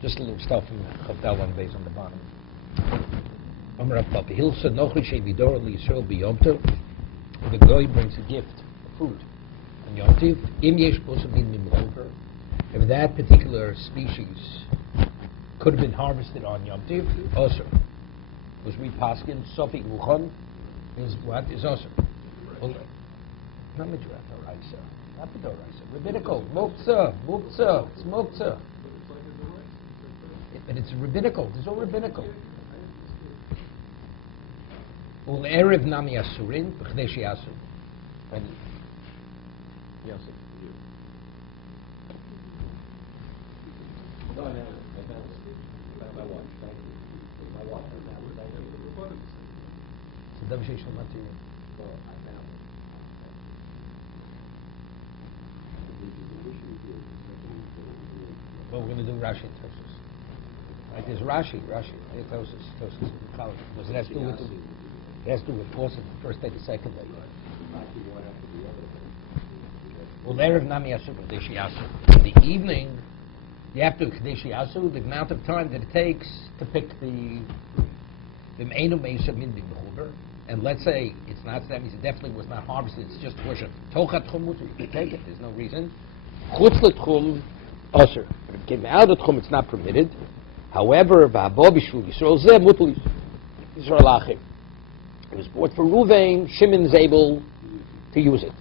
Just a little stuff from Chavdal one base on the bottom. Amar Rav Papa Hilsa Nochi Shevidor Yisrael B'Yom Tov. The guy brings a gift, food, on Yom Tov. Im Yesh Posabin Mimlover. If that particular species could have been harvested on Yom Tov, also was we paskin Sofi Uchon is what is also. Well, not Midrash Oraisa, not the Doraisa. Rabbinical, Muktzah, it's Muktzah. But it's rabbinical. There's all rabbinical. Ul erev nami asurin b'chdei sheyasu. And Yosef. No, I found my watch. Thank you. My watch. So David Shishon Matiri. Well, I found it. Well, we're going to do Rashi and Tosus. Right, there's Rashi, Tosus, because it has to do with force of the first day, the second day. Well, erev nami yasu b'chdei sheyasu. In the evening, you have to b'chdei sheyasu, the amount of time that it takes to pick the me'enu me'isa min b'chuber. And let's say it's not, that means it definitely was not harvested, it's just worship. Tochat tchum muter, you can take it, there's no reason. Chutz l'tchum osir. If it came out of tchum, it's not permitted. However, v'habo b'shvul Yisrael zeh mutel Yisrael achim. It was bought for Ruvain, Shimon is able to use it.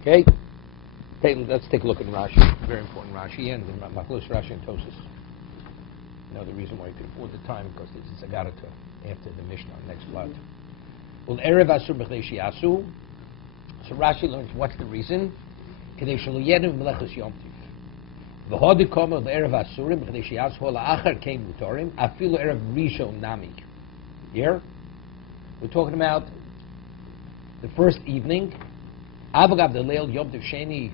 Okay? Let's take a look at Rashi. Very important Rashi and Machlus Rashi and Tosis. You know the reason why you could afford the time, because it's a Agarata after the Mishnah, next lot. Well, Erev Asur B'chdei Sheyasu. So Rashi learns what's the reason. Kedei shelo yenu melechus Yom Tiv. V'hodi komer l'Erev Asurim B'chdei Sheyasu ha'la'achar kein mutorim afilu Erev Rishon nami. Here, we're talking about the first evening. Avagav Deleil Yom Tiv Sheni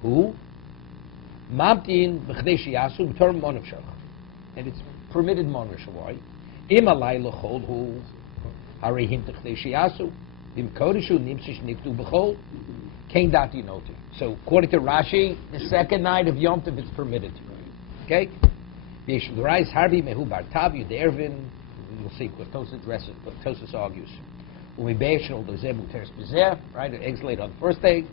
Hu Mamtin B'chdei Sheyasu B'torim Monav Shalach. And it's permitted Monav Shalai. Im alayla chol hu harehim B'chdei Sheyasu Im kodeshu nimsish niktu b'chol Kein dati noti. So according to Rashi, the second night of Yom Tov is permitted. Okay? V'yesh l'rais harbi mehu bar tav yudervin. We'll see what Tosis argues. Right, the eggs laid on the first day.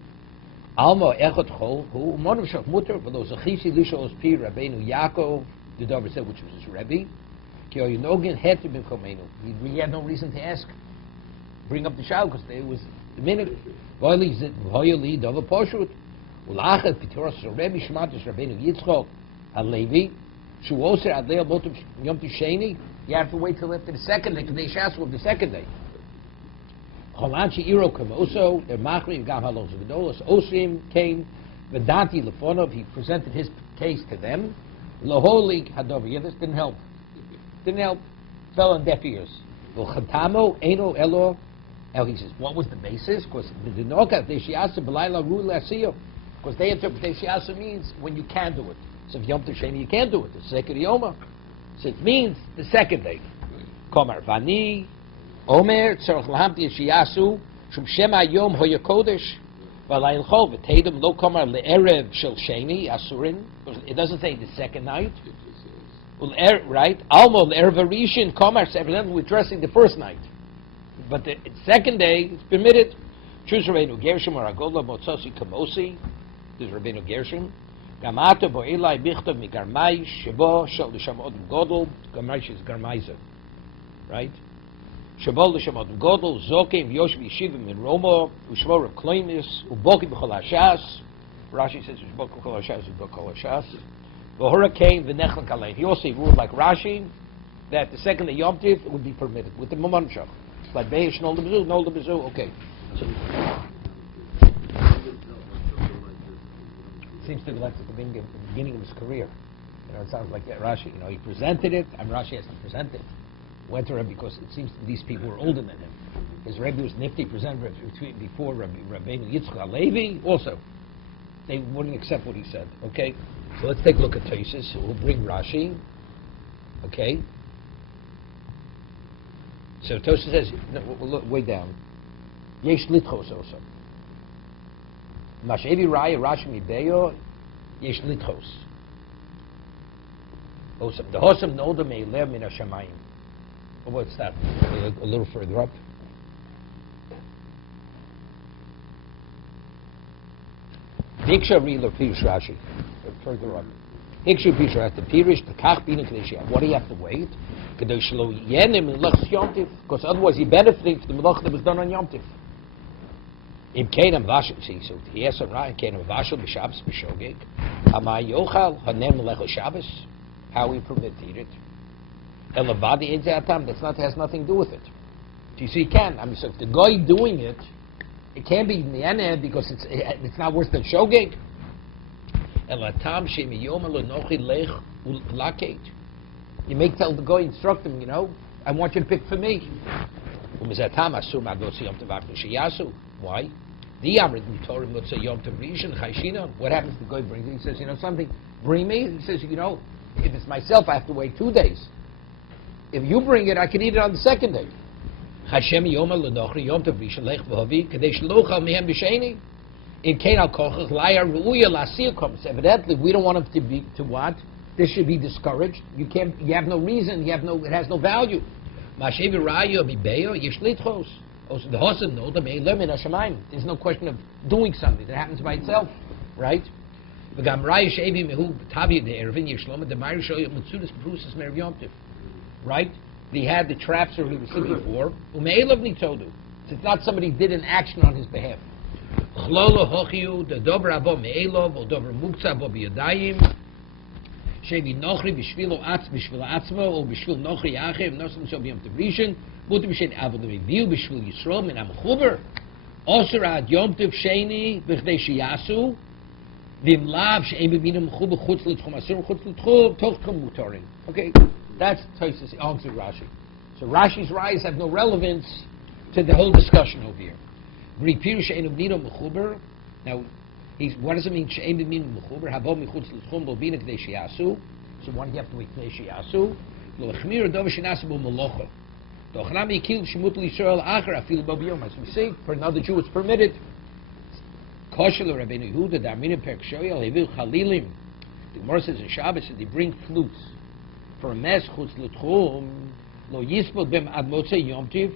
Alma echot chol hu monav shach muter v'lo zachishi lisho ospi Rabbeinu Yaakov the Dover said, which was his Rebbe. Ki oyinogin het b'mkomenu. He had no reason to ask, bring up the shal, because it was the minute. V'hoyeli dover poshut ulachet pitoros Rebbe shmatis Rabbeinu Yitzchok Halevi shu oser ad leil botum Yom Tov Sheni. You have to wait till after the second day, because they shasu of the second day. Cholanchi iro kamoso, their machri gam halos gedolos osrim came, vedati lefonov. He presented his case to them. Loholi hadover. Yeah, this didn't help. Fell on deaf ears. V'chatamo eno elo. Now he says, what was the basis? Because the denoka deishiasa b'layla ru lasiyo. Because they interpret deishiasa means when you can do it. So if Yom Tov Sheni you can't do it. It's Sekir Yoma. So it means the second day. Komar vani omer tzarich lahamti shiyasu shum shema yom hoya kodesh v'alayil chol v'teidem lo komar le'erev shel sheni asurin. It doesn't say the second night. Right? Almo le'erev arishin komar. So evidently we're addressing the first night. But the second day it's permitted. Choose Rabbeinu Gershom or Agola Motzosi Kamosi. This is Rabbeinu Gershom. Gamata bo Eli bichtav mi garmai shebo shel l'sham odem godol. Garmai is garmaiza, right? Shebo l'sham odem godol zokim v'yosh v'yishivim in Roma u'shmo Rav Kloimis u'boki b'chol hashas. Rashi says u'boki b'chol hashas u'boki b'chol hashas. V'hurricane v'nechlek alein. He also ruled like Rashi that the second day Yom Tiv would be permitted with the Maman Shach. Like Beish and Nol the Bezu, okay. So, seems to be like at the beginning of his career. You know, it sounds like that. Rashi, you know, he presented it, and Rashi has to present it. Went to Rebbe because it seems these people were older than him. His Rebbe was nifty, presented before Rabbeinu Yitzchak Halevi. Also, they wouldn't accept what he said. Okay, so let's take a look at Tosis. We'll bring Rashi. Okay. So Tosis says, no, we'll look way down. Yesh litchos also. Mashevi Raya Rashi Mibeyo Yesh Litchos. The Hosam Nolda Me'ileh Min HaShamayim. What's that? A little further up. Diksha Rila Pirish Rashi. Further up. Diksha Pirish Rashi. The Pirish, the Kach Bina Kedeshia. What do you have to wait? Because otherwise he benefiting from the melach that was done on Yom Tiv. Im Kenam Vashel, see, so he has a right, Kenam Vashel b'Shabbos b'Shogeg. Amay Yochal Hanem Melech Shabbos. How we permit to eat it. Elavadi Edzatam. That's not has nothing to do with it. So you see, he can. I mean, so if the guy doing it, it can't be in the end because it's not worse than Shogeg. Elatam Shemi Yom Elanochi Lech Ulaket. You make tell the guy, instruct him, I want you to pick for me. Why? What happens if the guy brings it? He says, something, bring me. He says, if it's myself, I have to wait 2 days. If you bring it, I can eat it on the second day. Evidently, we don't want him to be, to what? This should be discouraged. You have no reason, it has no value. There's no question of doing something that happens by itself, right? Right? He had the traps that he was looking for. It's not somebody did an action on his behalf. Shevi Nochri b'shvilo atz b'shvil atzmo or b'shvil Nochri Achev Nosam Shel B'Yom Tov Rishon Mutar b'shen Avodah Reviu b'shvil Yisrael min HaMechuber Osir ad Yom Tov Sheni b'chdei sheyasu v'im lav she'em b'min HaMechuber chutz l'tchum asur chutz l'tchum toch tchum mutarin. Okay, that's Tosfos answer Rashi. So Rashi's rise have no relevance to the whole discussion over here. V'ripiru she'en b'min HaMechuber. Now, what does it mean? She'em b'min mechuber habo michutz l'tchum bo bina k'dei sheyasu. So one you have to wait k'dei sheyasu. Lo l'chmir dov shenasu bo melocha. Dochnam yikil shemut l'Yisrael acher afilu bo b'yom. As we say, for another Jew it's permitted. Kosher l'Rabbeinu Yehuda d'Armina perk shoyel heviu chalilim. The Gemara says in Shabbos that they bring flutes for a mess chutz l'tchum lo yispod bem ad motzei Yom Tiv.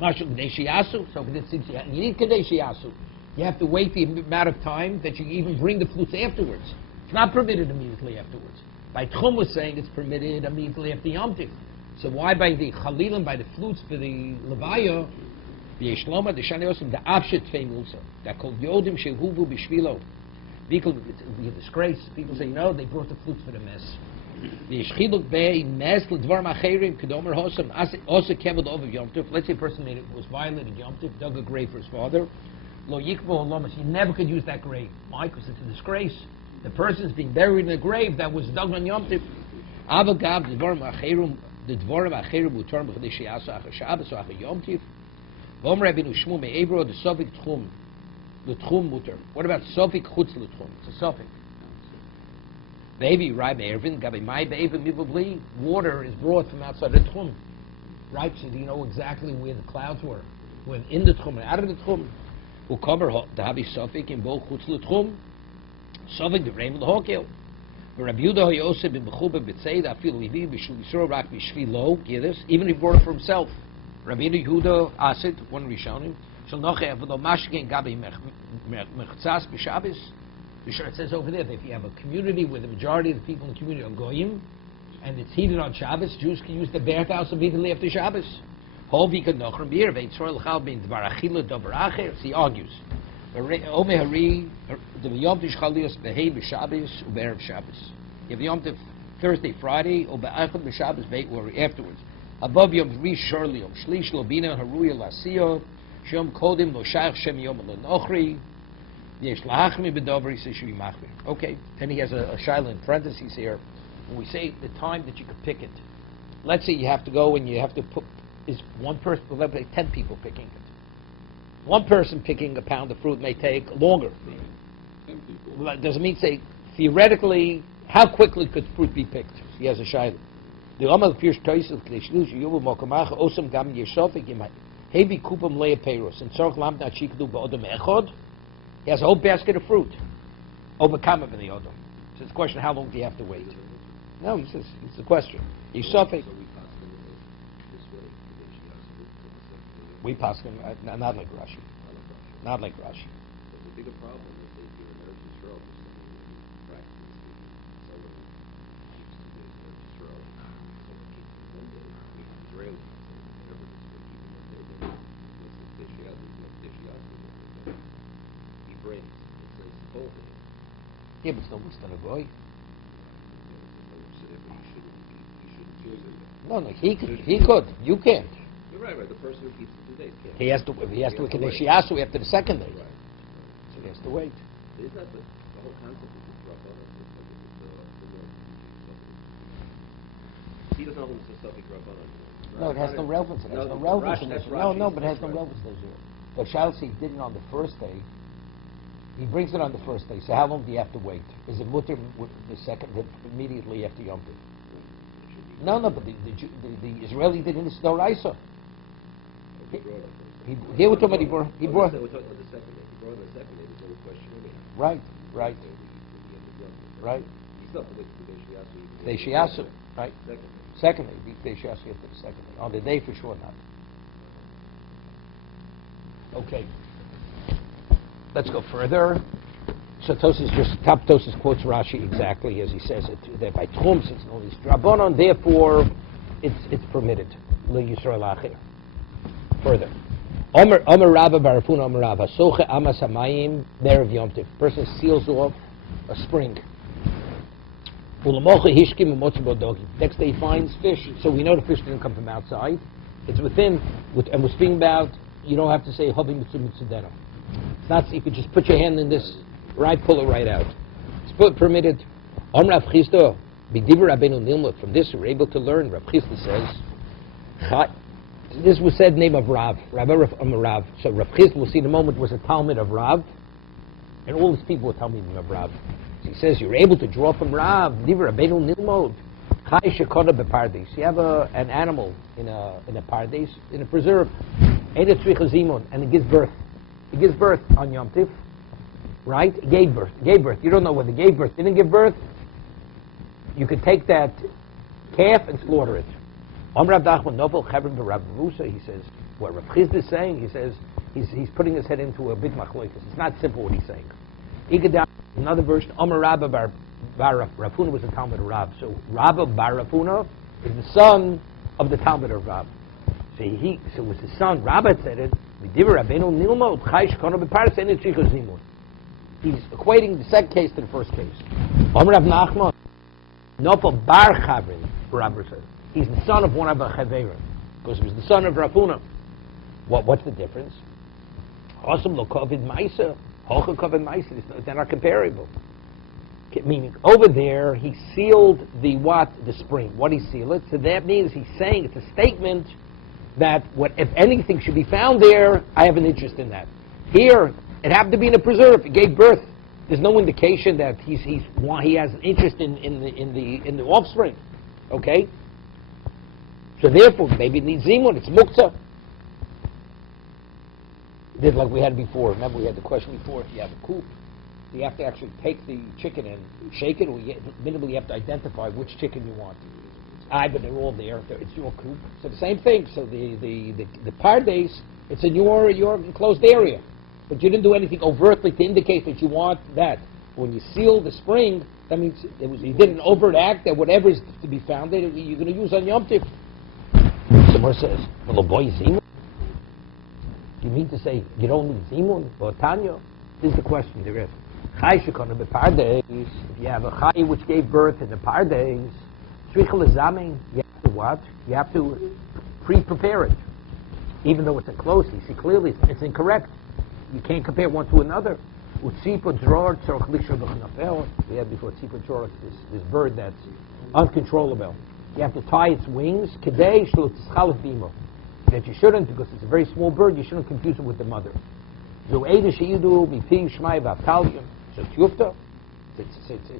Mashal k'dei sheyasu. So it seems you need k'dei sheyasu. You have to wait the amount of time that you even bring the flutes afterwards. It's not permitted immediately afterwards. By Tchum was saying it's permitted immediately after Yom Tiv. So why by the Chalilim, by the flutes for the Levaya, the Yeshloma, the Shani Osim, the Abshet Tvei Mulsa, that called Yodim Shehuvu B'Shvilo. It would be a disgrace. People say, they brought the flutes for the mess. The Yeshchiluk Bei Mes L'Dvar Macherim Kedomer Hosam Osa Kevod Over Yom Tiv. Let's say a person was violated Yom Tiv, dug a grave for his father. Lo yikvo olomas. You never could use that grave. Why? Because it's a disgrace. The person's being buried in a grave that was dug on Yom Tiv. Avagav the dvorim acherim mutar b'chadei sheyasu acher Shabbos or acher Yom Tiv. V'om Rabbeinu Shmuel me'ebro the sofik tchum, the tchum mutar. What about sofik chutz l'tchum? It's a sofik. Maybe right be'ervin gabi mai be'evin mivubli. Water is brought from outside the tchum, right? So do you know exactly where the clouds were? When in the tchum and out of the tchum. Who cover the Habi Sofik in both Chutz L'Tchum, Sofik the Reim L'Hokel. Rabbi Yehuda Yosef ben Mechuba b'Tzeid Afil Levi b'Shul Yisrael Rak b'Shvilo. Get this? Even if he brought it for himself. Rabbi Yehuda Asid, one Rishonim, Shal Nocheh Avlo Mashkin Gabi Mechtzas b'Shabbos. The Shur says over there that if you have a community where the majority of the people in the community are Goyim, and it's heated on Shabbos, Jews can use the bathhouse immediately after Shabbos. He argues. The you have Yom Tov Thursday, Friday, or afterwards. Above Yom Rish Shorli Yom Shlish Lobina Haruya Lasio Shom Kodim Lo Shach Shem Yom Nochri Yesh Lahachmi Bedovri says should be Machmir. Okay, then he has a shaila in parentheses here. When we say the time that you could pick it, let's say you have to go and you have to put. Is one person, let's say 10 people picking it. One person picking a pound of fruit may take longer. Right. 10 people. Well, doesn't mean say, theoretically, how quickly could fruit be picked? He has a shayla. The Amal Pirsh Toisil Kleshlush Yubu Mokamach Osam Gam Yeshofik Hevi Kupam Leia Peros and Sork Lam Nachikdu Bodam Echod He has a whole basket of fruit. Over kama b'nei odom. So it's a question, how long do you have to wait? No, he says, it's a question. He's suffering. We pass him, not like Rashi. Not like Rashi. But the bigger problem is that you're in Eretz Yisrael, practice. Someone keeps the days in Eretz Yisrael, someone keeps them 1 day. We have Israelis, whatever it is, we're keeping 1 day. He brings, it says, the whole thing. Yeah, but still, it's not a goy. He shouldn't choose it. No, he could. You can't. You're right. The person who keeps the 2 days can't. He has to Kedesh Yasu after the second day. Right. So he has to wait. Is that the whole concept of this Rabbanon? He doesn't know who's the Suffolk Rabbanon. No, it has no relevance. It has no relevance in this. No, but it has no relevance in this. But Shalsi did it on the first day. He brings it on the first day. So how long do you have to wait? Is it mutter the second, immediately after Yom Tov? No, but the Israeli did in the Doraisa. He brought. We're talking about the second day. He brought on the second day. There's no question anyhow. Right. He's not the Kedoshim. Kedesh Yasu, right? Second day. Kedesh Yasu after the second day. On the day for sure not. Okay. Let's go further. So Tosis quotes Rashi exactly as he says it. That by Tchum, since all these Rabbanon, therefore, it's permitted. Le Yisrael Acher. Further. Omer Rabba Barafun Omer Rabba Soche Amas Hamayim Merev Yom Tov. Person seals off a spring. Ulamocha Hishkim Umotzi Bodogi. Next day he finds fish. So we know the fish didn't come from outside. It's within. And we're speaking about. You don't have to say Havi Mitzu Mitzudeno. It's not. You could just put your hand in this. Right, pull it right out. It's permitted. Om Rav Chisda, B'divrei Rabbeinu Nilmud. From this, we're able to learn. Rav Chisda says, this was said name of Rav, Rabbi Rav. So Rav Chisda, we'll see in a moment, was a Talmud of Rav, and all these people were Talmudim of Rav. So he says, you're able to draw from Rav, B'divrei Rabbeinu Nilmud. Chai shekoda b'pardes. You have an animal in a pardes, in a preserve, and it gives birth. It gives birth on Yom Tif. Right? It gave birth. You don't know whether it gave birth, didn't give birth. You could take that calf and slaughter it. He says, what Rav Chisda is saying, he says, he's putting his head into a big machloikas. It's not simple what he's saying. Another version, Amar Rabba bar Rafuna was the Talmud of Rav. So Rabba bar Rafuna is the son of the Talmud of Rav. So it was his son, Rabba said it, he's equating the second case to the first case. Rav Nachman, Nofel bar Chavrin, Rabbi said. He's the son of one of the Chaverim, because he was the son of Rafuna. What's the difference? Awesome, lo kovid ma'isa, hocha kovid ma'isa. They're not comparable. Meaning, over there, he sealed the spring. What he sealed it? So that means he's saying, it's a statement that if anything should be found there, I have an interest in that. Here, it happened to be in a preserve. It gave birth. There's no indication that he has an interest in the offspring. Okay? So therefore, maybe it needs zimun. It's muktzah. Did like we had before. Remember we had the question before, if you have a coop, you have to actually take the chicken and shake it, or minimally you have to identify which chicken you want. But they're all there. It's your coop. So the same thing. So the pardes, it's in your enclosed area. But you didn't do anything overtly to indicate that you want that. When you seal the spring, that means you did an overt act that whatever is to be found there, you're going to use on Yom Tif. Someone says, well, boy, zimun? You mean to say you don't need zimun or tanya? This is the question there is. Chai shekona bepardes. If you have a chai which gave birth in the pardes, shvichel zamin, you have to what? You have to pre-prepare it. Even though it's enclosed, you see clearly it's incorrect. You can't compare one to another. We had before tzipa dror, this bird that's uncontrollable. You have to tie its wings, that you shouldn't, because it's a very small bird, you shouldn't confuse it with the mother. So it's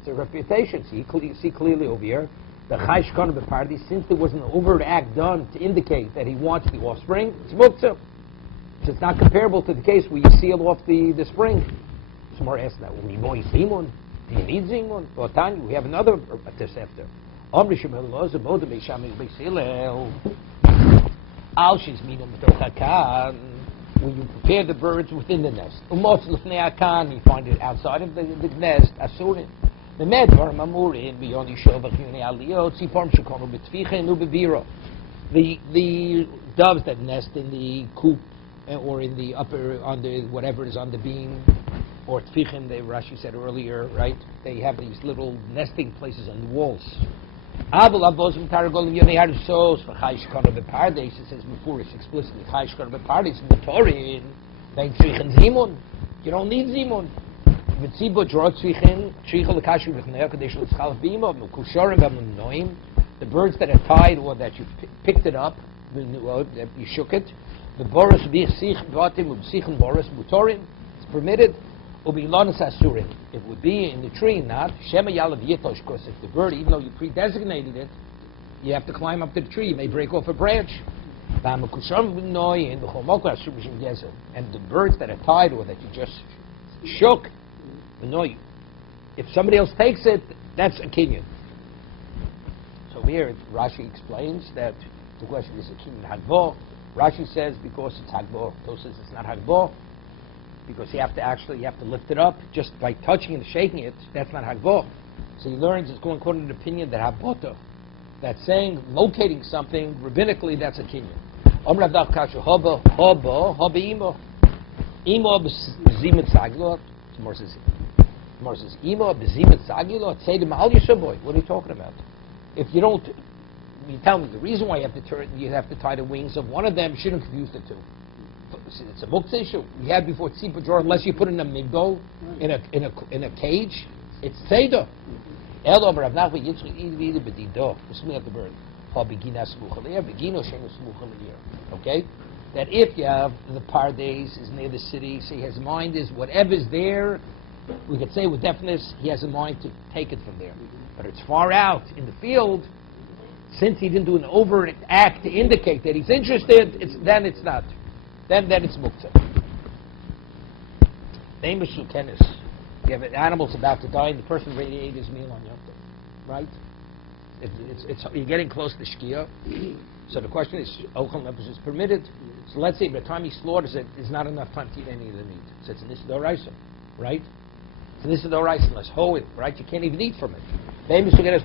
a reputation. So you see clearly over here, the Chai Shkana B'Pardi, since there was an overt act done to indicate that he wants the offspring, it's muktzah. So it's not comparable to the case where you seal off the spring. Tomorrow asks that, we boy Zimun? Do you need Zimun? Or Tanya, we have another Tosefta. Omri Shemel Loza Moda Beisham Beisilel. Al Shiz Minum B'Torchakan. When you prepare the birds within the nest. Umotz L'fnei Akan, you find it outside of the nest. Asurin. The Medvar Mamurin B'Yoni Shel B'Chiyoni Aliyot Tzipor Shekonu B'Tzvichen U'B'Biro. The doves that nest in the coop or in the upper, on the whatever is on the beam, or tfichim, Rashi said earlier, right? They have these little nesting places on the walls. It says before, it's explicitly you don't need zimun. The birds that are tied or that you picked it up, that you shook it, the boros it's permitted. It would be in the tree, not Shema Yalav Yitosh, because if the bird, even though you pre-designated it, you have to climb up to the tree, you may break off a branch. And the birds that are tied or that you just shook, if somebody else takes it, that's a kinyan. So here Rashi explains that the question is a kinyan hagbo. Rashi says because it's hagbo, Tosa says it's not hagbo. Because you have to lift it up just by touching and shaking it. That's not hagbo. So he learns it's going according to the opinion that haboto, that's saying locating something rabbinically, that's a kinyan. Omrav Daf Kashu hobo imo b'zimet sagilot. Tomorrow says imo b'zimet sagilot. Say to Ma'al Yishaboy. What are you talking about? If you don't, you tell me the reason why you have to tie the wings of one of them. Shouldn't confuse the two. It's a book's issue. We had before tzipah drawer, unless you put in a migdol, in a cage, it's seder. Elo Rav Nachman Yitzchak Idi b'dido. Smear the bird. Okay, that if you have the pardes is near the city, so his mind is whatever's there. We could say with definiteness he has a mind to take it from there, but it's far out in the field. Since he didn't do an overt act to indicate that he's interested, then it's not. Then it's muktzah. Name is sukenis. You have animals about to die, and the person already ate his meal on Yom Tov, right? You're getting close to Shkia. So the question is, Ochel Nefesh is permitted. So let's say by the time he slaughters it, there's not enough time to eat any of the meat. So it's an Isidoraisa, right? It's an Isidoraisa, unless hoe it, right? You can't even eat from it. Name is sukenis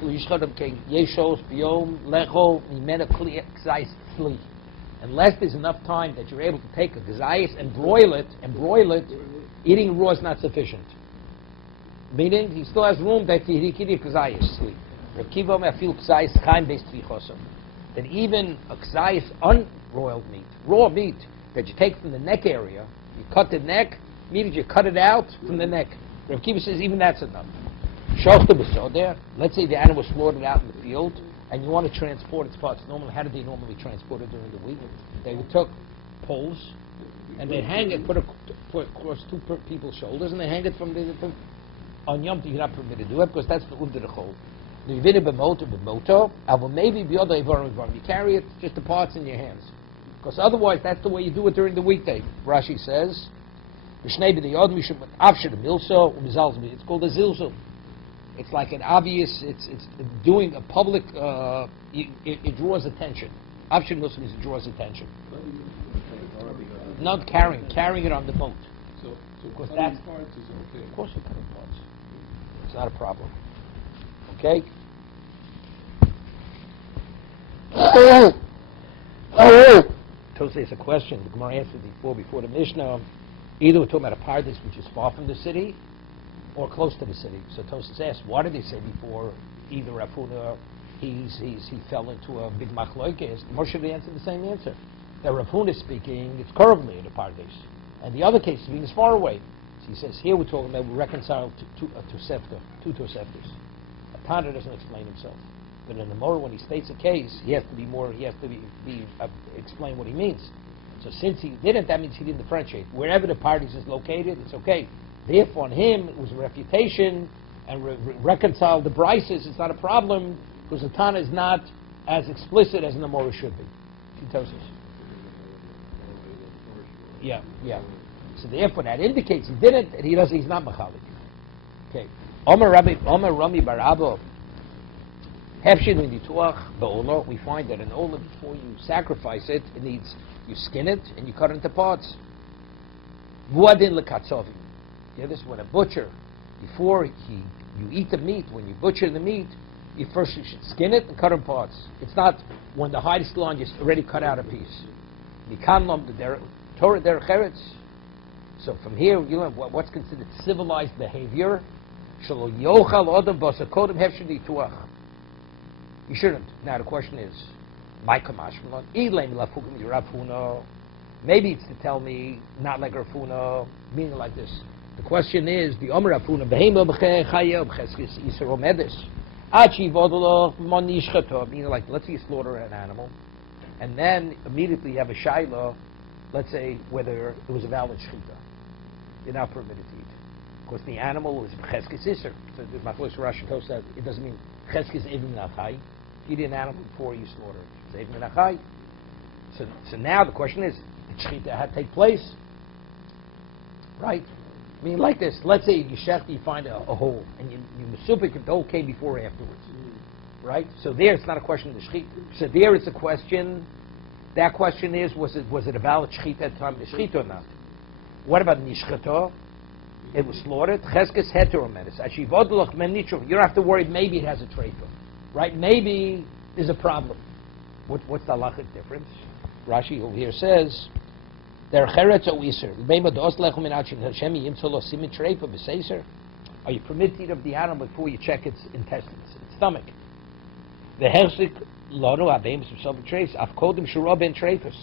yeshos biyom lecho mimena kli k'zayis tzli. Unless there's enough time that you're able to take a gazayis and broil it, eating raw is not sufficient. Meaning, he still has room that he can eat gazayis sleep. That even a gazayis unbroiled meat, raw meat, that you take from the neck area, you cut the neck, meaning you cut it out from the neck. Rav Kiva says even that's enough. Let's say the animal was slaughtered out in the field, and you want to transport its parts. Normally, how did they normally transport it during the week? They would took poles, and they'd hang it, put across two people's shoulders, and they hang it from on Yom Tov. You're not permitted to do it because that's the under the chol. You carry it, just the parts in your hands, because otherwise that's the way you do it during the weekday. Rashi says, it's called a zilzul. It's like an obvious, it's doing a public, it draws attention. Option Muslim is it draws attention. Not carrying it on the boat. So because cutting parts is okay. Of course, you cutting parts. It's not a problem. Okay. Tosa is a question. The Gemara answered before the Mishnah. Either we're talking about a pardes which is far from the city, or close to the city. So Tosa asks, why did they say before either Rafuna he fell into a big machloikes? The Moshe answered the same answer. That Rafuna is speaking, it's currently in the pardes, and the other case is being as far away. So he says here we're talking about we reconcile two Toseftas. A Tana doesn't explain himself, but in the Morah when he states a case, he has to explain what he means. So since he didn't, that means he didn't differentiate. Wherever the parties is located, it's okay. Therefore, on him, it was a refutation and reconcile the brises. It's not a problem because the Tana is not as explicit as the Morah should be. He tells us. Yeah. So therefore, that indicates he didn't, and he's not machalik. Okay. Omer Rami bar Abba. We find that an ola, before you sacrifice it, you skin it and you cut it into parts. Vuadin lekatzovi. Yeah, this is when a butcher, before you eat the meat, when you butcher the meat, you should skin it and cut it in parts. It's not when the hide is still on, you already cut out a piece. Torah derech eretz. So from here, you learn what's considered civilized behavior. You shouldn't. Now the question is, maybe it's to tell me not like Rafuna, meaning like this. The question is, the Omer Rafuna, meaning like, let's say you slaughter an animal, and then immediately you have a shayla, let's say whether it was a valid shchita. You're not permitted to eat. Because the animal was b'cheskes iser. So the Machlokas Rashi says it doesn't mean cheskes even nachai. Eat an animal before you slaughter it. It's even nachai. So now the question is, did shchita have to take place? Right? I mean, like this. Let's say you find a hole, and you masupik if the hole came before or afterwards. Right? So there it's not a question of the shchita. So there it's a question. That question is, was it a valid shchita at the time of the shchita or not? What about nishchata? It was slaughtered. Cheskes heterometis. You don't have to worry. Maybe it has a treifa, right? Maybe there's a problem. What's the halachic difference? Rashi over here says, "Der cheretz o iser. Are you permitted to eat of the animal before you check its intestines, its stomach? The hersik lanu abeim some trace afkodim shura ben treifus."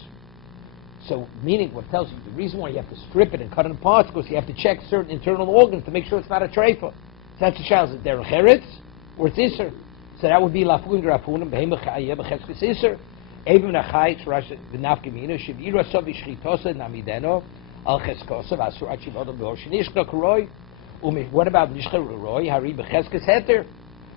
So, meaning what tells you the reason why you have to strip it and cut it in parts because you have to check certain internal organs to make sure it's not a treifa. So that's the child. Is it der cheretz or it's iser? So that would be lafun drafunim behem b'chayeh b'cheskes iser. Even achayis rash v'nafkamina shivira sovi shchitosa namideno al cheskosa v'asur achivodom b'hoshin ishka kuroi. What about nishka kuroi? Hari b'cheskes heter.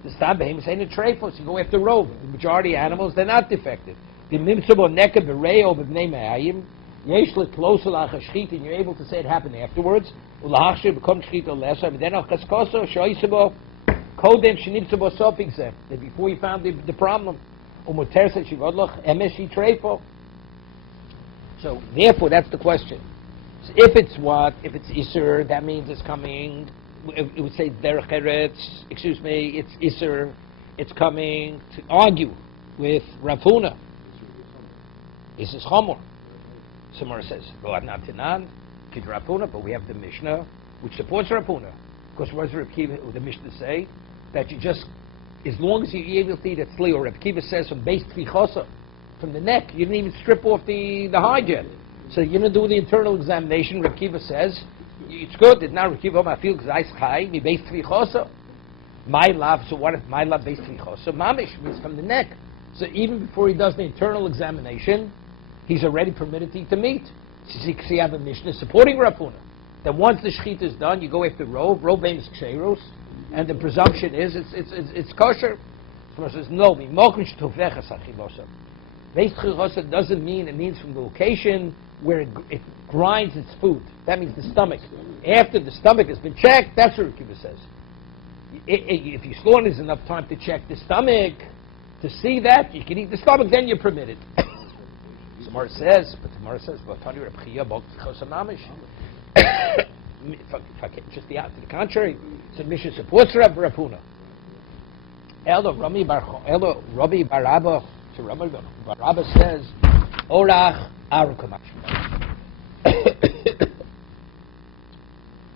The stam behem is ain't a treifa. So you go after robe. The majority of animals they're not defective. The mimtzabo neka b'reo b'bnei me'ayim. Yeshlet closer lachashchit, and you're able to say it happened afterwards. Ulahachshir become shchita lesser, but then al cheskoso shoisabo kodem shenibtzabo sofigzeh. That before you found the problem. Umuter said shivodloch emeshi treifo. So therefore, that's the question. So if it's iser, that means it's coming. It would say derech eretz. Excuse me, it's iser. It's coming to argue with Rafuna. This is chomer. Somewhere says, "Lo adnat tinan kid Rafuna," but we have the Mishnah which supports Rafuna. Because what does Reb Kiva, the Mishnah say? That you just, as long as you're able to eat it tzli, or Reb Kiva says from base tvichosa, from the neck, you didn't even strip off the hide yet. So you didn't do the internal examination. Reb Kiva says it's good. It's not Reb Kiva my field because I chai mi base tvichosa. My love. So what if my love base tvichosa? Mamish means from the neck. So even before he does the internal examination, he's already permitted to eat the meat. So you have a Mishnah supporting Rafuna. That once the shechita is done, you go after robe is ksheros, and the presumption is it's kosher. Someone says, no, doesn't mean, it means from the location where it grinds its food. That means the stomach. After the stomach has been checked, that's what Rikiva says. If you slaughter, there's enough time to check the stomach, to see that, you can eat the stomach, then you're permitted. Tomorrow says, just the contrary. So Mishnah supports Rav Rapuna. Elo Rami Bar Abba. So Rami Bar Abba says, Orach Arukamash.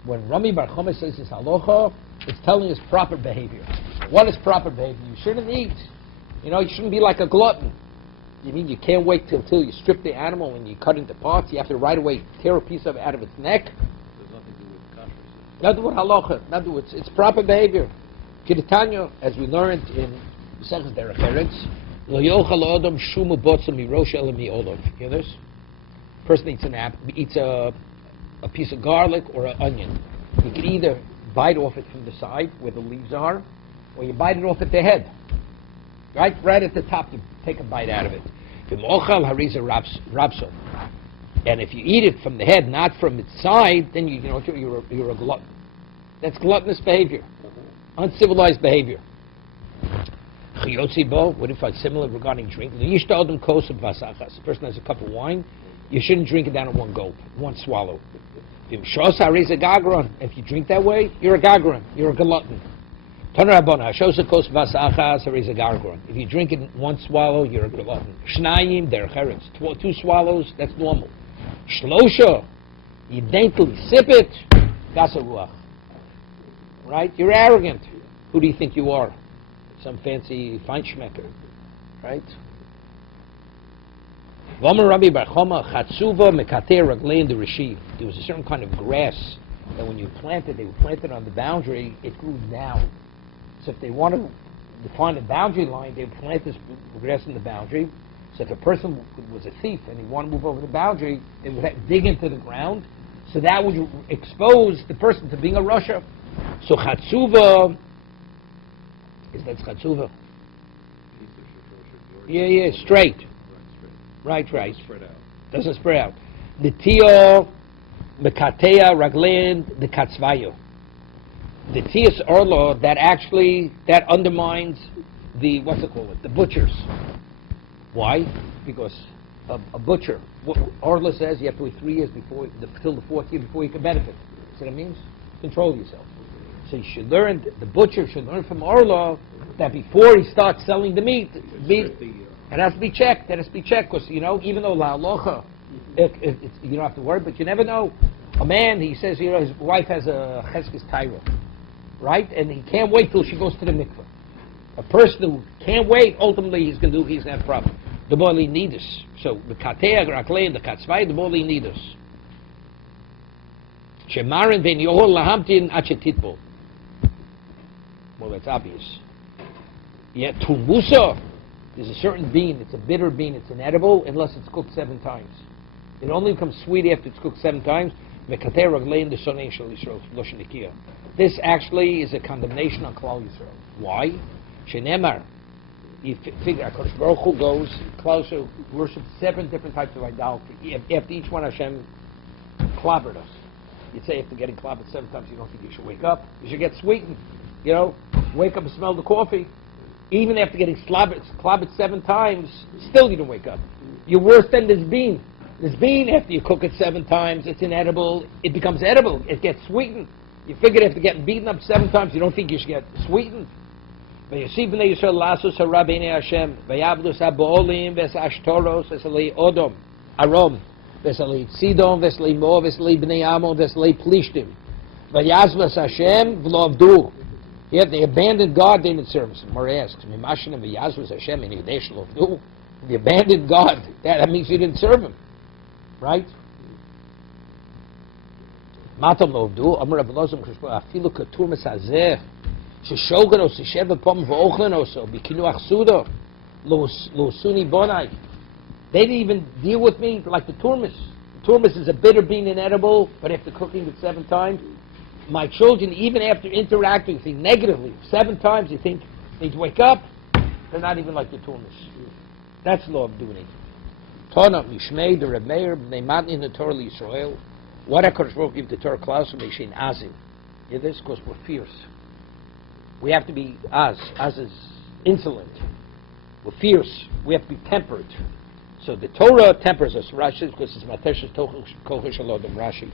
When Rami Bar Choma says this halacha, it's telling us proper behavior. What is proper behavior? You shouldn't eat. You shouldn't be like a glutton. You mean you can't wait till you strip the animal and you cut into parts? You have to right away tear a piece of it out of its neck? There's nothing to do with kashrus. Nothing with halacha. Nothing with it's proper behavior. Kidatanya, as we learned in Mesechus Derech Eretz, lo yochal odom shumu botza mirosh ela miolov. You hear this? Person eats a piece of garlic or an onion. You can either bite off it from the side where the leaves are, or you bite it off at the head. Right at the top, you take a bite out of it. And if you eat it from the head, not from its side, then you're a glutton. That's gluttonous behavior, uncivilized behavior. What if it's similar regarding drinking? The person has a cup of wine, you shouldn't drink it down in one gulp, one swallow. If you drink that way, you're a gagron, you're a glutton. If you drink it in one swallow, you're a glutton. Two swallows, that's normal. Shlosha, you daintily sip it, right? You're arrogant. Who do you think you are? Some fancy feinschmecker, right? There was a certain kind of grass that when you planted, they would plant it on the boundary, it grew down. So if they wanted to define a boundary line, they would plant this grass in the boundary. So if a person was a thief and he wanted to move over the boundary, they would dig into the ground. So that would expose the person to being a rasha. So chatzuva, is that chatzuva? Yeah, straight. Right. Doesn't spread out. Netio, mekateya, raglein, the katzvayo. The tias orlo, that undermines the, the butchers. Why? Because a butcher, Orla says you have to wait 3 years till the 4th year before you can benefit. See what it means? Control yourself. So you should learn, the butcher should learn from Orla that before he starts selling the meat, it has to be checked. It has to be checked because, even though la aloha, you don't have to worry, but you never know. A man, he says, his wife has a cheskes tyro, right? And he can't wait till she goes to the mikveh. A person who can't wait, ultimately he's going to have a problem. The more he needs us. So the kateya, raklein, the katzvai, the more he needs us. Shemarin ven yohol lahamtin achetitbo. Well, that's obvious. Yet tumusa, there's a certain bean, it's a bitter bean, it's inedible unless it's cooked 7 times. It only becomes sweet after it's cooked 7 times. This actually is a condemnation on Klal Yisrael. Why? Shenemar, you figure, HaKadosh Baruch Hu goes, Klal Yisrael worships 7 different types of idolatry. After each one, Hashem clobbered us. You'd say after getting clobbered 7 times, you don't think you should wake up. You should get sweetened. Wake up and smell the coffee. Even after getting clobbered 7 times, still you don't wake up. You're worse than this bean. This bean, after you cook it 7 times, it's inedible. It becomes edible. It gets sweetened. You figured after getting beaten up 7 times, you don't think you should get sweetened. V'yosif b'nei Yisrael lasus hara b'nei Hashem v'yavdus ha'bo'olim v's'ashtoros v's'alei odom arom v's'alei tzidom v's'alei mo v's'alei b'nei amon v's'alei plishtim v'yazvas Hashem v'lovdu. Yet they abandoned God, they didn't serve Him. Mar asks, "Mimashinem v'yazvas Hashem in Yudesh lovdu." If you abandoned God, that means you didn't serve Him, right? Matam lovdu. Amar Rav Elazar afilu katurmas hazeh. They didn't even deal with me like the turmis. The turmis is a bitter bean inedible, but after cooking it 7 times, my children, even after interacting with me negatively 7 times, you think they'd wake up, they're not even like the turmis. That's law of doing it. Tana Mishmei, the Reb Meir, they matni in the Torah Yisrael. What HaKadosh Baruch Hu give the Torah class of Meshin Azim? Yeah, this because we're fierce. We have to be Az is insolent. We're fierce. We have to be tempered. So the Torah tempers us. Rashi, because it's Matesh's Kochesh Alodom. Rashi.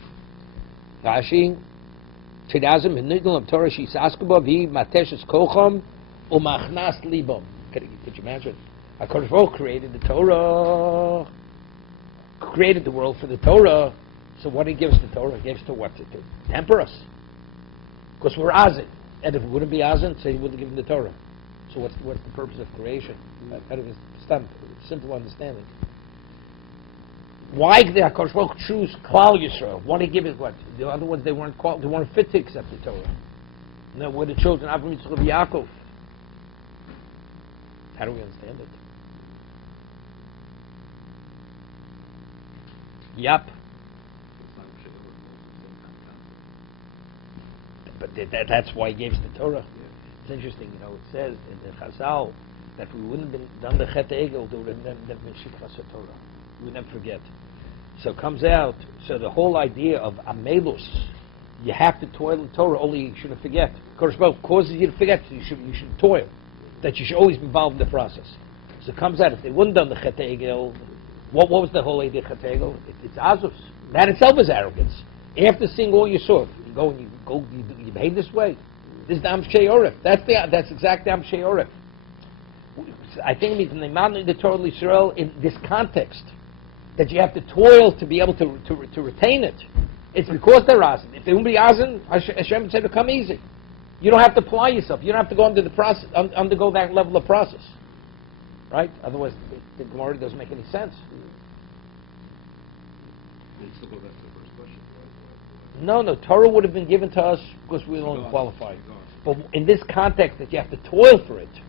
Tedazim Benigdal Torah Shis Askuba Vi Matesh's Kocham Umachnas Libom. Could you imagine? HaKadosh Baruch created the Torah, created the world for the Torah. So what He gives the Torah, He gives to what to do? Temper us. Because we're Azim. And if it wouldn't be Azan, so He wouldn't give him the Torah. So what's the purpose of creation? Out of his simple understanding. Why did HaKadosh Baruch Hu choose Klal Yisrael? Why did He give it what? The other ones, they weren't fit to accept the Torah. No, we're the children of Avraham, Yitzchak, Yaakov. How do we understand it? Yep. But that's why He gave us the Torah. It's interesting, it says in the Chazal that we wouldn't have done the Chet Egel, we would never forget. So it comes out, so the whole idea of amelus, you have to toil in Torah, only you shouldn't forget. Kodesh Baruch causes you to forget, so you should toil, that you should always be involved in the process. So it comes out, if they wouldn't have done the Chet Egel, what was the whole idea of Chet Egel? It's Azus. That itself is arrogance. After seeing all you saw, you behave this way. This is the Am Shei Oref. That's exactly Am Shei Oref. I think it means in the mountain of the Torah of Israel, in this context, that you have to toil to be able to retain it. It's because they're Azan. If they wouldn't be Azan, Hashem would say to come easy. You don't have to apply yourself. You don't have to go under the process, undergo that level of process. Right? Otherwise, the Gemara doesn't make any sense. Still go back to the first question. No, Torah would have been given to us because we don't qualify. But in this context, that you have to toil for it,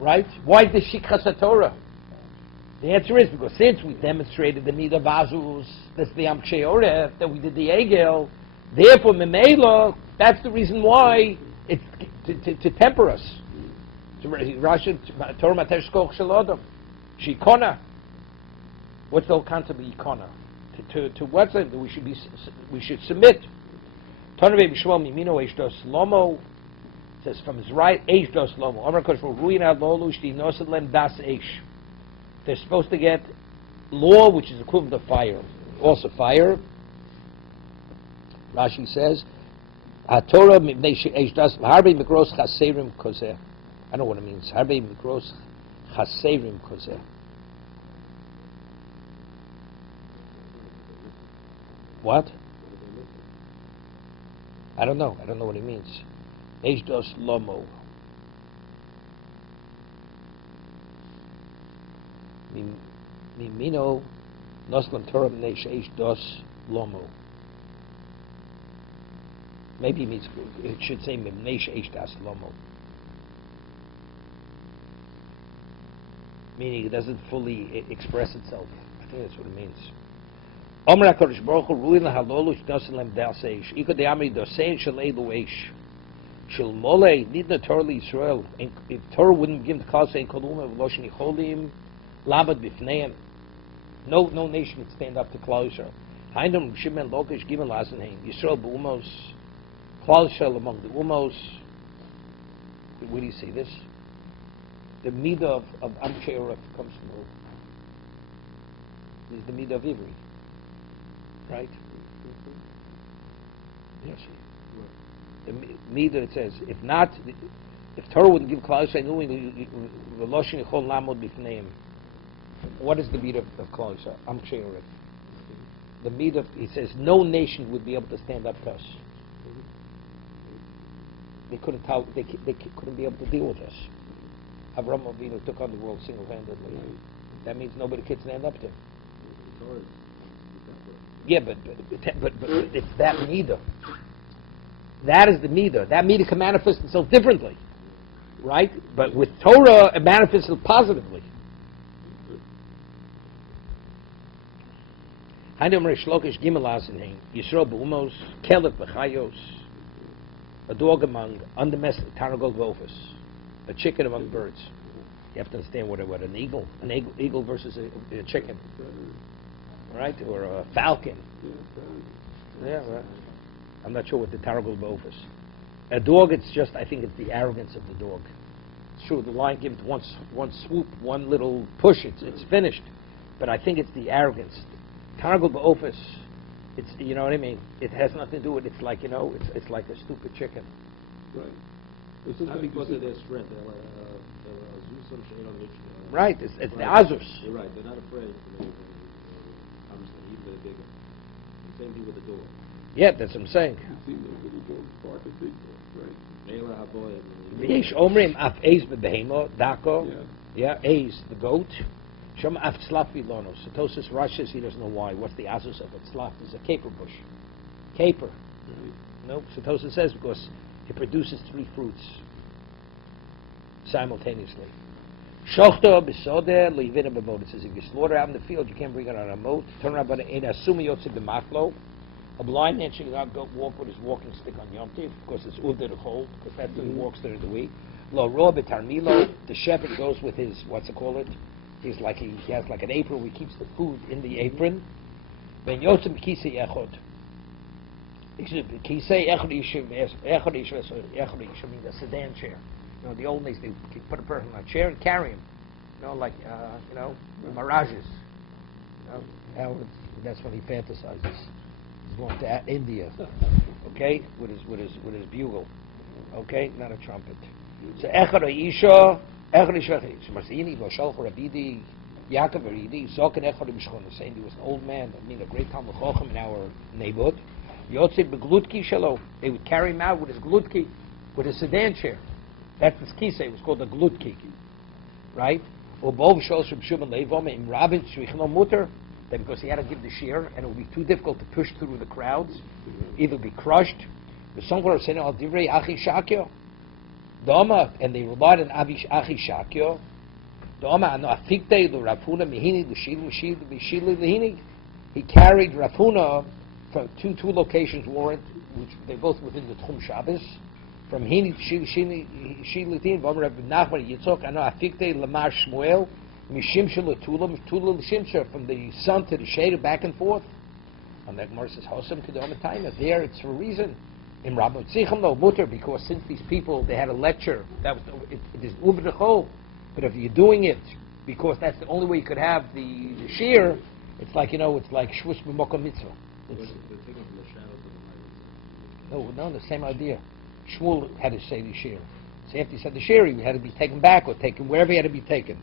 right? Why the Shikha Torah? The answer is because since we demonstrated the Midah Vazus, that's the Am Shei Oref, that we did the Egel, therefore Memela, that's the reason why it's to temper us. Rashi Torah Matesh Koch Shalodam, Shikona. What's the whole concept of Ikona? To what's it? We should submit. Tanavei B'Shmuel Mimino Eish Dos Lomo says from his right Eish Dos Lomo. Amar Kodesh Ruin Ad Lolu Shti Nosed Lem Das Eish. They're supposed to get law, which is equivalent to fire. Also fire. Rashi says, Torah Eish Das Harbe Mikros Chaserim Kozeh. I know what it means. Harbe Mikros Chaserim Kozeh. What? I don't know. I don't know what it means. Eish Dos Lomo. Mimino Noslam Torah Eish Dos Lomo. Maybe it means, it should say Mimnesh Eish Das Lomo. Meaning it doesn't fully express itself. I think that's what it means. Omer HaKadosh Baruch Hu Ruin LaHalolu Shnosin Lem Das Eish Iko De'amri Dosein Shel Eilu Eish Shel Molei Nidna Torah L'Yisrael. If Torah wouldn't give the Kal Sein Koluma V'Loshen Yicholim Labad B'Fneim, no nation would stand up to Klal Yisrael. Hainam Shimon Lokish Gimel Lazenheim Yisrael B'Umos Klal Yisrael among the Umos. Where do you see this? The Midah of Am Shei Oref comes from who? This is the Midah of Ivri. Right? Yes. The Midah, it says, if Torah wouldn't give Klal Yisrael, V'Loshen Yichol Lamod B'Fneim. What is the Midah of Klal Yisrael? Am Shei Oref. The Midah, he says, no nation would be able to stand up to us. They couldn't be able to deal with us. Avraham Avinu took on the world single-handedly. That means nobody could stand up to him. Yeah, but it's that Midah. That is the Midah. That Midah can manifest itself differently, right? But with Torah, it manifests itself positively. Yisrael b'umos, kelef b'chayos, a dog among undomesticated targol vofus, a chicken among birds. You have to understand what an eagle versus a chicken, right? Or a falcon. Yeah, right. I'm not sure what the targol vofus. A dog, I think it's the arrogance of the dog. It's true, the lion gives one swoop, one little push, it's finished. But I think it's the arrogance. Targul ba'ofis, it's, you know what I mean? It has nothing to do with, it's like, it's like a stupid chicken. Right. It's not because of their strength. Right, it's the azus. You're right, they're not afraid. Obviously, even they're bigger. The same thing with the dog. Yeah, that's what I'm saying. V'yesh omrim af eis b'behemo, dako, yeah, eis, the goat. Shom af tzlaf vilonos. Satosis Rashi, he doesn't know why. What's the azus of it? Tzlaf is a caper bush. Caper. No, Satosis says because it produces 3 fruits simultaneously. Shochta b'sodeh le'ivina b'mot. It says if you slaughter out in the field, you can't bring it on a moat. Turn around, but in asumi yotze b'machlo. A blind man should not go walk with his walking stick on Yom Tov because it's ulder to hold, because that's when he walks during the week. Lo roa b'tarmilo. The shepherd goes with his, what's it called? He has like an apron where he keeps the food in the apron. When Yotzim Kisei Echod. Kisei Echod Yishim, Echod Yishim, the sedan chair. You know, the old days, they put a person on a chair and carry him. You know, like, mirages. You know, that's when he fantasizes. He's going to India, okay, with his bugle, okay, not a trumpet. So Echad Isha, Echad Isha, Masini, Voshalch Rabidi, Yaakov Aridi, Zokan Echad Mishchon, saying he was an old man, I mean a great Talmud Chochem in our neighborhood. Yotze Beglutki Shalom. They would carry him out with his glutki, with his sedan chair. That's his kisei. It was called a glutki, right? Then because he had to give the shear, and it would be too difficult to push through the crowds, either be crushed. And they relied on Achi Shakyo. He carried Rafuna from two locations, which they're both within the Tchum Shabbos. From Hini to Shilitin, V'Omer Rabbi Nachman Yitzchok, Ano Afikte Lamar Shmuel, Mishimsha L'Tula L'Shimsha, from the sun to the shade, back and forth. And that Gemara says, Hosam Kedom Taima. There, it's for a reason. In Rabbi Tzicham no mutter, because since these people, they had a lecture, that was it is Uber Dechol. But if you're doing it because that's the only way you could have the shear, it's like, it's like Shvus B'Mokom Mitzvah. No, the same idea. Shmuel had to say the shear. So after he said the shear, he had to be taken back or taken wherever he had to be taken.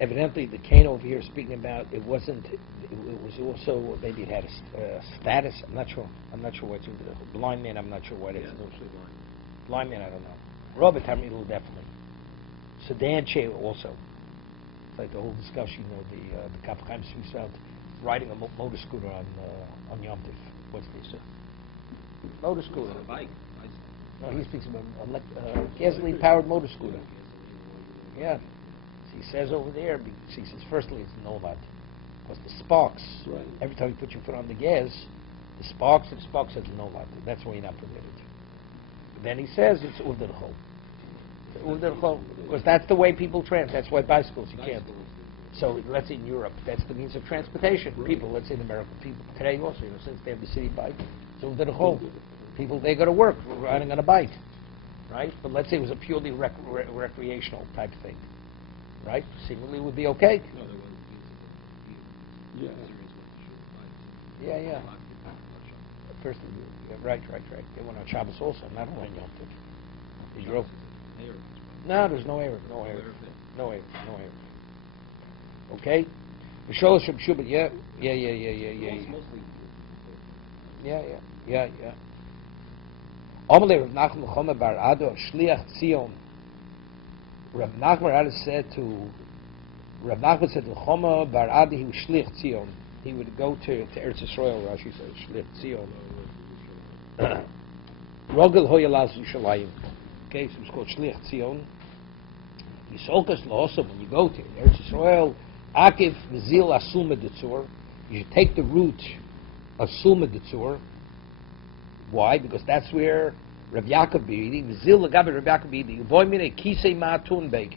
Evidently, the cane over here speaking about it wasn't. It was also maybe it had a status. I'm not sure what it's. Blind man. I'm not sure what it is. Blind man. I don't know. Robert Tamil definitely. Sedan chair also. Like the whole discussion, the Kaf Chaim Svisveld riding a motor scooter on Yom Tov. What's this? Motor scooter. A bike. No, he speaks about gasoline-powered motor scooter. Yeah. So he says over there, he says, firstly, it's Nolad. Because the sparks, right. Every time you put your foot on the gas, the sparks says Nolad. That's why you're not permitted. But then he says it's Uvdar Chol. Because that's the way people that's why bicycles you can't. So let's say in Europe, that's the means of transportation. Right. People, let's say in America, people today also, since they have the city bike, so they're home. People, they go to work riding on a bike, right? But let's say it was a purely recreational type thing, right? Seemingly would be okay. No, there was Yeah. First, right. They went on Shabbos also, not only on Yom Tov. They drove. No, there's no error. Okay? The show from Shubit, yeah. Amalei Rav Nachman Choma Bar Ado Shliach Tzion. Rav Nachman said to Choma Bar Ado, he was Shliach Tzion. He would go to Eretz Yisrael. Rashi says Shliach Tzion. Rogel Hoyalaz Yushalayim. Okay, so it's called Shliach Tzion. Yisolkas La'osom, when you go to Eretz Yisrael, Akiv V'zil Asul Medetzur, you should take the route of Sul Medetzur. Why? Because that's where Rav Yaakov B'Yidi, V'zil L'gabe Rav Yaakov B'Yidi, Boy Minei Kisei Ma'atun Beg.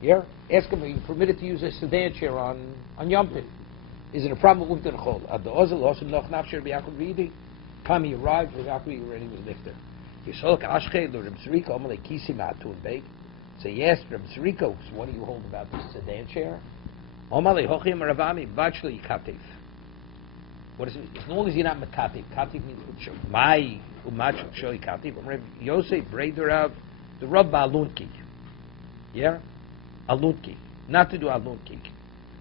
Here, ask him, are you permitted to use a sedan chair on Yom Tov? Is it a problem with Uvdar Chol? Ad Ozel La'osom Noch Nafshe Rav Yaakov B'Yidi. Time he arrived, Rav Yaakov B'Yidi already was lifter. Yisolk Ashke Lo Rav Zriko Amalei Kisei Ma'atun Beg. So yes, Rav Zriko, so what do you hold about this sedan chair? Amalei Hochim Ravami Vachli Katif. What is it? As long as you're not Makatif. Katif means my Umach Sholi Katif. Yosef Breider the Rav Alunki. Yeah? Alunki. Not to do Alunki.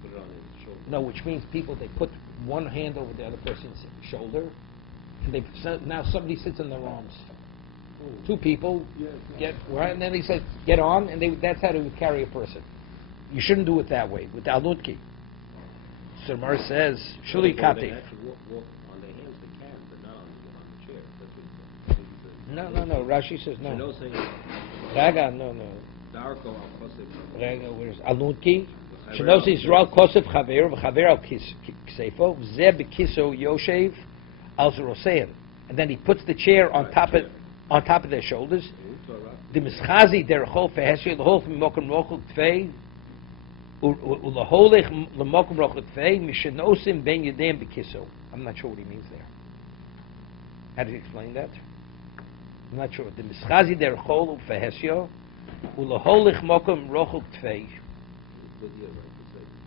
Put it on his shoulder. No, which means people, they put one hand over the other person's shoulder, and now somebody sits on their arms. Two people get right, and then they say, get on, and that's how they would carry a person. You shouldn't do it that way, with the Alunki. So Mar says, Shuli Katif. They actually walk on their hands, they can, but not on the chair. That's what No. Rashi says no. Raga, no. Darko al Kosef. Raga, where's Alunki? Shenosi Yisrael Kosef Chaver, v'Chaver al Kisefo, Zeh Bekiso Yoshev al Zerosein. And then he puts the chair on top of on top of their shoulders. The mischazi derechol feheshe lehol from mokum rochel tvei uleholich lemokum rochel tvei mishenosim ben yedem bekiso. I'm not sure what he means there. How did he explain that? I'm not sure. The mischazi derechol feheshe uleholich mokum rochel tvei.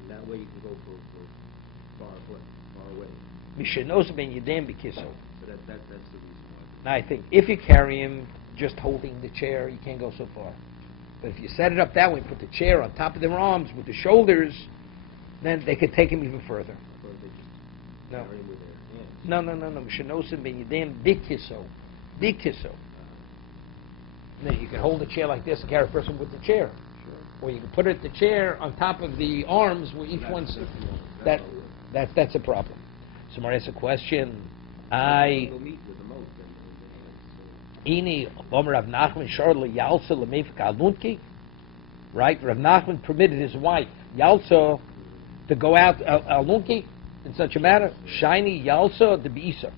That way you can go for far away. Mishenosim ben yedem bekiso. So that's the reason why. Now I think if you carry him just holding the chair, you can't go so far. But if you set it up that way, put the chair on top of their arms with the shoulders, then they could take him even further. Or they just No. carry him with their hands. No. Mishenosim ben yedem bekiso. Bekiso. Then you can hold the chair like this and carry a person with the chair. Sure. Or you can put it the chair on top of the arms where each one's that's a problem. Somebody asks a question. Go meet with the most and the hands. Ini Omer Rav Nachman Sharla Yalsa Lemefik Alunki. Right? Rav Nachman permitted his wife Yalsa to go out Alunki in such a manner. Shiny Yalsa the Beisa.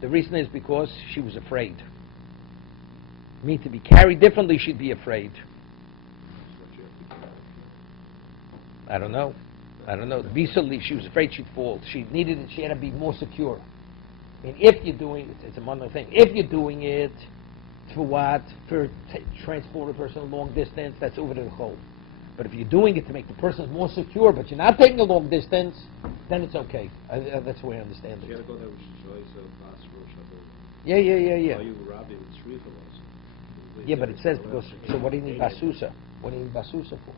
The reason is because she was afraid. I mean, to be carried differently, she'd be afraid. I don't know. The Beisa, she was afraid she'd fall. She had to be more secure. I mean, if you're doing it, it's a Monday thing. If you're doing it for what? For transport a person a long distance, that's over to the chol. But if you're doing it to make the person more secure, but you're not taking a long distance, then it's okay. That's the way I understand You it. gotta go there with Shoysa, Basra, Shabbos. Yeah. Oh, you Rabbi with Shrifa also. Yeah, but it says because. So what do you need basusa? What do you need basusa for?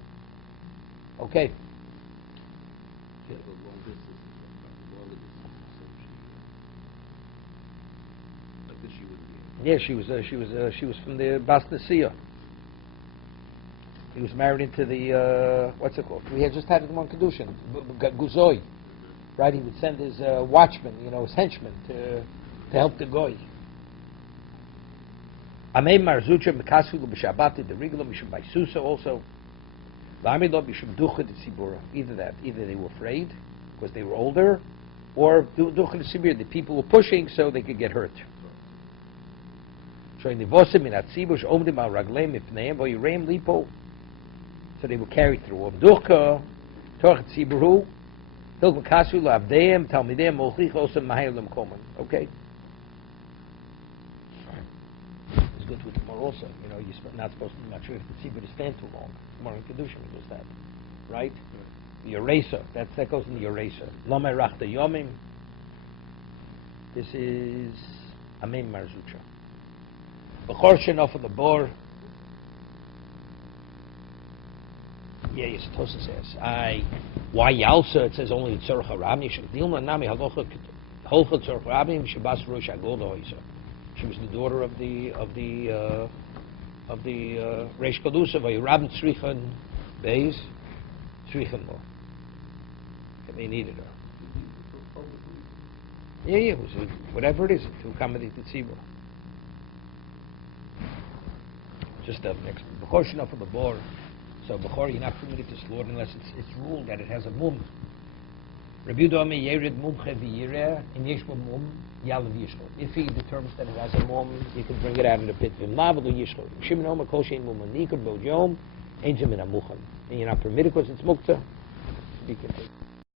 Okay. You gotta go long distance, longer distance, so like this she wouldn't be able. Yeah, she was from the Bas Nasiya. He was married into the what's it called? We had just had one Kedoshim, Guzoi, right? He would send his watchman, his henchman to help the goy. Amei marzucha mekasulu b'shabbat the rigla mishum b'susa also. La'amidot mishum ducha de tzibura. Either they were afraid because they were older, or ducha de tzibura, the people were pushing so they could get hurt. So they were carried through. Ducha torch tziburu hilk mekasu la'avdeim talmideim molchich also mahayim l'mkomen. Okay. Good with tomorrow also. You're not supposed to, I'm not sure if the tzibur stand too long. Tomorrow in Kedoshim it does that. Right? The eraser. That goes in the eraser. Lomei rachta yomim. This is Amen Marzucha. B'chor shenof of the bor. Yes, Tosa says. Why Yalsa? It says only in Tzorcha Rabim. Dilma nami halocha holcha Tzorcha Rabim shabas rosh agol hoisa. She was the daughter of the Reish Kalusa by Rabin Tzrichan Beis Tzrichan Mo. And they needed her. Yeah, it was whatever it is to accommodate the tzibur. Just next B'chor shenof of the bor. So B'chor, you're not permitted to slaughter unless it's ruled that it has a mum. Rabbi Yehuda Yerid Mumche V'Yireh and Yeshma Mum Yalav Yishlo. If he determines that it has a mum, you can bring it out of the pit. V'Mlavadu Yishlo. Shimon Omer Kol Shein Mum Anikar Bo Yom Ein Zemin Amuchan. And you're not permitted because it's muktzah. You can take.